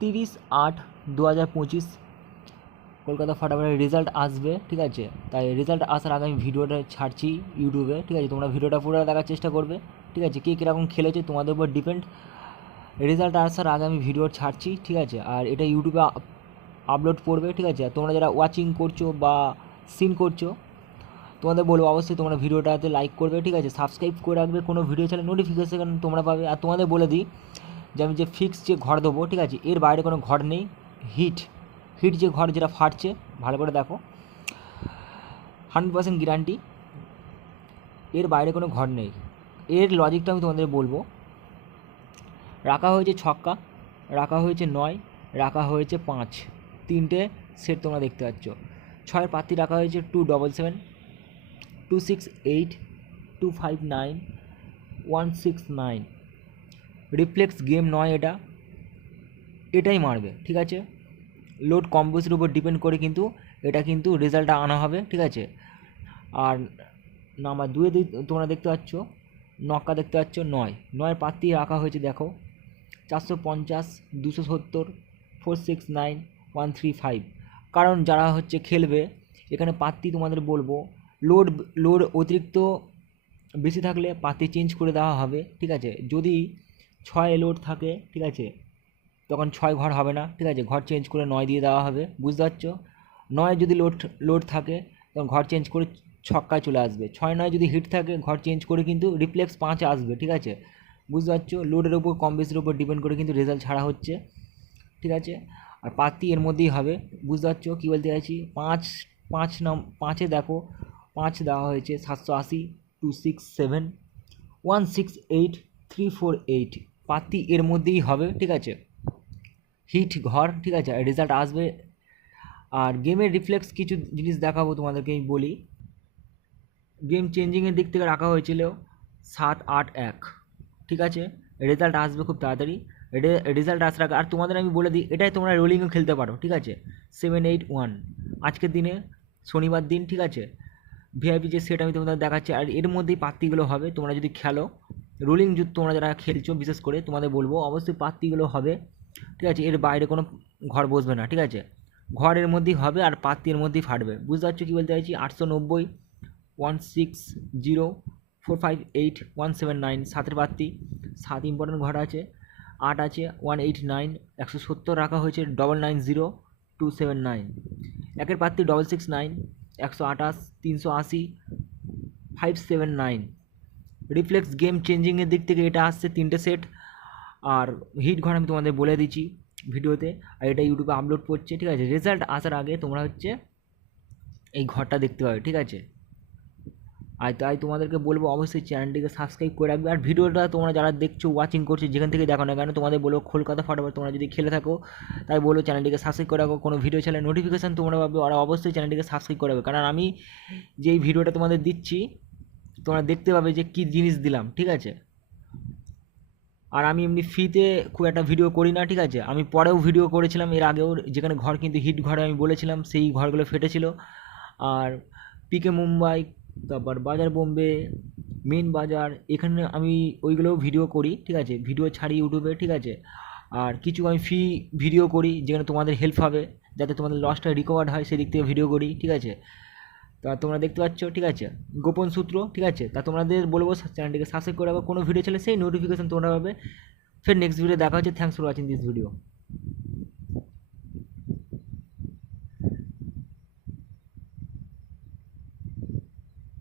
30/8/2025 Kolkata ফাটাফাটির result আসবে, ঠিক আছে। তাই রেজাল্ট আসার আগে আমি ভিডিওটা ছাড়ছি ইউটিউবে, ঠিক আছে। তোমরা ভিডিওটা পুরো দেখার চেষ্টা করবে, ঠিক আছে। কে কীরকম খেলেছে তোমাদের উপর ডিপেন্ড। রেজাল্ট আসার আগে আমি ভিডিও ছাড়ছি, ঠিক আছে। আর এটা ইউটিউবে আপলোড করবে, ঠিক আছে। তোমরা যারা ওয়াচিং করছো বা সিন করছো, তোমাদের বলবো অবশ্যই তোমরা ভিডিওটাতে লাইক করবে, ঠিক আছে। সাবস্ক্রাইব করে রাখবে, কোনো ভিডিও ছাড়লে নোটিফিকেশান তোমরা পাবে। আর তোমাদের বলে দিই যে আমি যে ফিক্স যে ঘর দেবো, ঠিক আছে, এর বাইরে কোনো ঘর নেই। হিট যে ঘর যেটা ফাটছে, ভালো করে দেখো, 100% গ্যারান্টি, এর বাইরে কোনো ঘর নেই। এর লজিকটা আমি তোমাদের বলবো। রাখা হয়েছে ছক্কা, রাখা হয়েছে 9, রাখা হয়েছে 5, তিনটে সেট তোমরা দেখতে পাচ্ছ। 6 পাত্তি রাখা হয়েছে 277, 268, 259, 169। রিফ্লেক্স গেম নয়, এটাই মারবে, ঠিক আছে। লোড কম্বোসের উপর ডিপেন্ড করে কিন্তু এটা কিন্তু রেজাল্টটা আনা হবে, ঠিক আছে। আর নাম্বার 2 তোমরা দেখতে পাচ্ছ নক্কা দেখতে পাচ্ছ 9 পাত্তি রাখা হয়েছে, দেখো 450, 270, 469, 135। কারণ যারা হচ্ছে খেলবে এখানে পাত্তি তোমাদের বলবো লোড অতিরিক্ত বেশি থাকলে পাত্তি চেঞ্জ করে দেওয়া হবে, ঠিক আছে। যদি 6 লোড থাকে, ঠিক আছে, তখন 6 ঘর হবে না, ঠিক আছে, ঘর চেঞ্জ করে 9 দিয়ে দেওয়া হবে, বুঝতে পারছো। 9 যদি লোড থাকে তখন ঘর চেঞ্জ করে ছক্কায় চলে আসবে। 6-9 যদি হিট থাকে ঘর চেঞ্জ করে কিন্তু রিফ্লেক্স 5 আসবে, ঠিক আছে, বুঝতে পারছো। লোডের উপর কম বেশির উপর ডিপেন্ড করে কিন্তু রেজাল্ট ছাড়া হচ্ছে, ঠিক আছে। আর পাত্তি এর মধ্যেই হবে, বুঝতে পারছো কী বলতে চাইছি। 5 দেখো 5 দেওয়া হয়েছে 780, 267, 168, 348। পাত্তি এর মধ্যেই হবে, ঠিক আছে। হিট ঘর, ঠিক আছে, রেজাল্ট আসবে। আর গেমের রিফ্লেক্স কিছু জিনিস দেখাবো তোমাদেরকে, আমি বলি। গেম চেঞ্জিংয়ের দিক থেকে রাখা হয়েছিল 7-8-1, ঠিক আছে। রেজাল্ট আসবে খুব তাড়াতাড়ি, রেজাল্ট আসার আগে। আর তোমাদের আমি বলে দিই, এটাই তোমরা রোলিংও খেলতে পারো, ঠিক আছে। 7-8-1 আজকের দিনে, শনিবার দিন, ঠিক আছে। ভিআইপি যে সেট আমি তোমাদের দেখাচ্ছি, আর এর মধ্যেই পাত্তিগুলো হবে। তোমরা যদি খেলো রোলিং, যদি তোমরা যারা খেলছো বিশেষ করে, তোমাদের বলবো অবশ্যই পাত্তিগুলো হবে, ঠিক আছে। এর বাইরে কোনো ঘর বসবে না, ঠিক আছে। ঘরের মধ্যেই হবে আর পাত্তির মধ্যেই ফাটবে, বুঝতে পারছো কী বলতে চাইছি। 890, 160, 458, 179, 7 পাত্তি, 7 ইম্পর্টেন্ট ঘর আছে। 8 আছে 189, 170 রাখা হয়েছে 990, 279। 1 পাত্তি 669, 128, 380, 579। রিফ্লেক্স গেম চেঞ্জিংয়ের দিক থেকে এটা আসছে 3টে সেট। আর হিট ঘর আমি তোমাদের বলে দিচ্ছি ভিডিওতে, আর এটা ইউটিউবে আপলোড করছে, ঠিক আছে। রেজাল্ট আসার আগে তোমরা হচ্ছে এই ঘরটা দেখতে পাবে, ঠিক আছে। আর তাই তোমাদেরকে বলবো অবশ্যই চ্যানেলটিকে সাবস্ক্রাইব করে রাখবে। আর ভিডিওটা তোমরা যারা দেখছো, ওয়াচিং করছো, যেখান থেকে দেখো না কেন, তোমাদের বলবো কলকাতা ফাটাফাটি তোমরা যদি খেলে থাকো, তাই বলবো চ্যানেলটিকে সাবস্ক্রাইব করে রাখো। কোনো ভিডিও ছাড়লে নোটিফিকেশান তোমরা পাবে, আর অবশ্যই চ্যানেলটিকে সাবস্ক্রাইব করে রাখবে। কারণ আমি যেই ভিডিওটা তোমাদের দিচ্ছি তোমরা দেখতে পাবে যে কী জিনিস দিলাম, ঠিক আছে। আর আমি এমনি ফ্রিতে খুব একটা ভিডিও করি না, ঠিক আছে। আমি পরেও ভিডিও করেছিলাম এর আগেও, যেখানে ঘর কিন্তু হিট ঘরে আমি বলেছিলাম সেই ঘরগুলো ফেটেছিল। আর পিকে মুম্বাই, তারপর বাজার বোম্বে, মেন বাজার, এখানে আমি ওইগুলোও ভিডিও করি, ঠিক আছে। ভিডিও ছাড়ি ইউটিউবে, ঠিক আছে। আর কিছু আমি ফ্রি ভিডিও করি যেখানে তোমাদের হেল্প হবে, যাতে তোমাদের লসটা রিকভার হয়, সেদিক থেকে ভিডিও করি, ঠিক আছে। তা তোমরা দেখতে পাচ্ছ, ঠিক আছে, গোপন সূত্র, ঠিক আছে। তা তোমাদের বলবো চ্যানেলটিকে সাবস্ক্রাইব করে রাখো, কোনো ভিডিও চলে সেই নোটিফিকেশান তোমরা পাবে। ফের নেক্সট ভিডিও দেখা হচ্ছে। Thanks for watching this video.